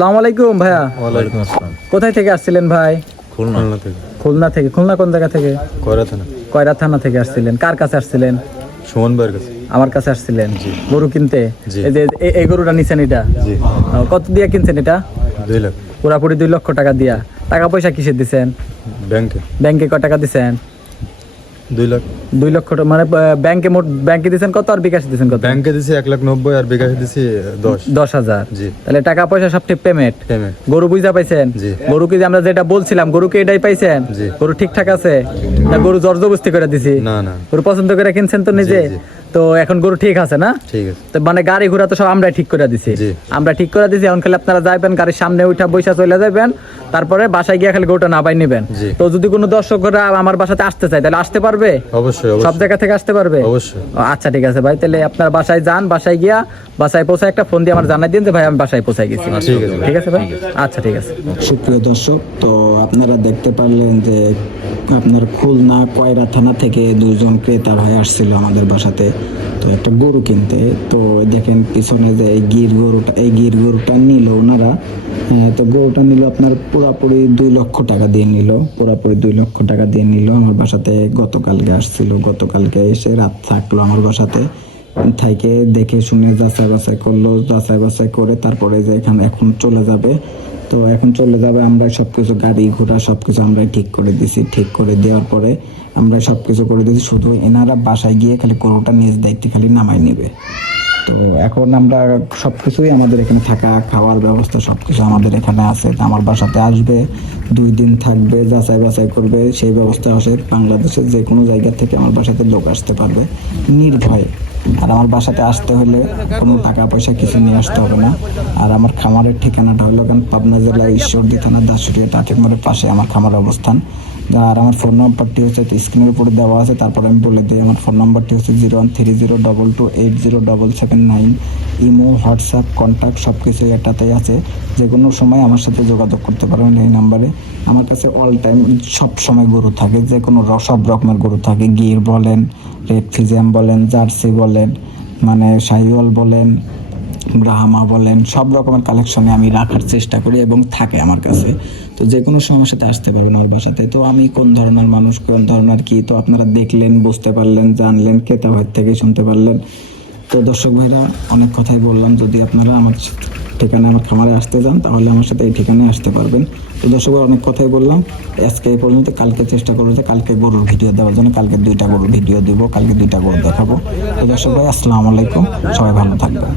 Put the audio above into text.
আসসালামু আলাইকুম ভাইয়া। ওয়ালাইকুম আসসালাম। কোথায় থেকে আসছিলেন ভাই? খুলনা থেকে। খুলনা থেকে। খুলনা কোন জায়গা থেকে? কয়রা থানা। কয়রা থানা থেকে আসছিলেন। কার কাছে আসছিলেন? সুমন ভাইয়ের কাছে। আমার কাছে আসছিলেন গরু কিনতে। জি। এই যে এই গরুটা নিছেন, এটা জি। কত দিয়ে কিনছেন? এটা 2 লাখ। পুরাপুরি 2 লক্ষ টাকা দিয়া। টাকা পয়সা কিসে দিছেন? ব্যাংকে। ব্যাংকে কত টাকা দিছেন? 2 লাখ। 2 লক্ষ টাকা মানে ব্যাংকে মোট ব্যাংকে দিছেন কত আর বিকাশে দিছেন কত? ব্যাংকে দিছি 1,90,000 আর বিকাশে দিছি 10,000। জি। তাহলে টাকা পয়সা সব ঠিক পেমেন্ট। পেমেন্ট। গরু বুঝা পাইছেন? জি। গরু কি যে আমরা যেটা বলছিলাম গরু কি এটাই পাইছেন? জি। গরু ঠিকঠাক আছে না গরু জবরদস্তি করে দিছি? না না গরু পছন্দ করে কিনছেন তো নিজে? জি। তো এখন গরু ঠিক আছে না? ঠিক আছে। তো মানে গাড়ি ঘোড়া তো সব আমরা ঠিক করে দিছি। জি। আমরা ঠিক করে দিছি। এখন খালি আপনারা যাবেন গাড়ির সামনে উঠা বইসা চলে যাবেন, তারপরে বাসায় গিয়ে খালি গরুটা নাবাই নেবেন। জি। তো যদি কোনো দর্শকরা আমার বাসাতে আসতে চায় তাহলে আসতে পারবে? অবশ্যই সব অবশ্যই জায়গা থেকে আসতে পারবে? অবশ্যই। ও, আচ্ছা ঠিক আছে ভাই, তাহলে আপনার বাসায় যান, বাসায় গিয়া বাসায় পৌঁছায় একটা ফোন দিয়ে আমার জানাই দিন যে ভাই আমি বাসায় পৌঁছায় গেছি। ঠিক আছে। ঠিক আছে ভাই, আচ্ছা ঠিক আছে। সুপ্রিয় দর্শক, তো আপনারা দেখতে পারলেন যে আপনার খুলনা কয়রা থানা থেকে 2 জন ক্রেতা ভাই আসছিল আমাদের বাসাতে, তো একটা গরু কিনতে। তো দেখেন পিছনে যে এই গির গরুটা নিল ওনারা। তো গরুটা নিল আপনার পুরাপুরি 2 লক্ষ টাকা দিয়ে নিল। পুরাপুরি 2 লক্ষ টাকা দিয়ে নিল। আমার বাসাতে গতকালকে আসছিল। গতকালকে এসে রাত থাকলো আমার বাসাতে। থেকে দেখে শুনে যাচাই বাছাই করলো। যাচাই বাছাই করে তারপরে যে এখন চলে যাবে। তো এখন চলে যাবে। আমরা সবকিছু গাড়ি ঘোড়া সবকিছু আমরা ঠিক করে দিছি। ঠিক করে দেওয়ার পরে আমরা সবকিছু করে দিয়েছি, শুধু এনারা বাসায় গিয়ে খালি গরুটা নিজ দায়িত্বে খালি নামাই নেবে। তো এখন আমরা সবকিছুই আমাদের এখানে থাকা খাওয়ার ব্যবস্থা সবকিছু আমাদের এখানে আছে। তো আমার বাসাতে আসবে, 2 দিন থাকবে, যাচাই বাছাই করবে, সেই ব্যবস্থা আছে। বাংলাদেশের যে কোনো জায়গা থেকে আমার বাসাতে লোক আসতে পারবে নির্ভয়ে। আর আমার বাসাতে আসতে হলে কোনো টাকা পয়সা কিছু নিয়ে আসতে হবে না। আর আমার খামারের ঠিকানাটা হলো পাবনা জেলার ঈশ্বরদী থানা দাসুরিয়া ট্রাফিক মোড়ের পাশে আমার খামার অবস্থান। আর আমার ফোন নম্বরটি হচ্ছে স্ক্রিনের উপরে দেওয়া আছে। তারপরে আমি বলে দিই, আমার ফোন নম্বরটি হচ্ছে 013022807779। ইমো, হোয়াটসঅ্যাপ, কন্ট্যাক্ট সব কিছু এটাতেই আছে। যে কোনো সময় আমার সাথে যোগাযোগ করতে পারবেন এই নাম্বারে। আমার কাছে অল টাইম সব সময় গরু থাকে, যে কোনো সব রকমের গরু থাকে। গির বলেন, রেড ফিজিয়াম বলেন, জার্সি বলেন, মানে শাহিওয়াল বলেন, ব্রাহ্মা বলেন, সব রকমের কালেকশনে আমি রাখার চেষ্টা করি এবং থাকে আমার কাছে। তো যে কোনো সমস্যাতে আসতে পারবেন আমার বাসাতে। তো আমি কোন ধরনের মানুষ, কোন ধরনের কি, তো আপনারা দেখলেন, বুঝতে পারলেন, জানলেন, ক্রেতা ভাই থেকে শুনতে পারলেন। তো দর্শক ভাইরা অনেক কথাই বললাম। যদি আপনারা আমার ঠিকানায় আমার খামারে আসতে চান তাহলে আমার সাথে এই ঠিকানায় আসতে পারবেন। তো দর্শক ভাই অনেক কথাই বললাম আজকে এই পর্যন্ত। কালকে চেষ্টা করবো যে কালকে গরুর ভিডিও দেওয়ার জন্য। কালকে 2টা গরুর ভিডিও দিব, কালকে 2টা গরু দেখাবো। তো দর্শক ভাই আসসালামু আলাইকুম, সবাই ভালো থাকবেন।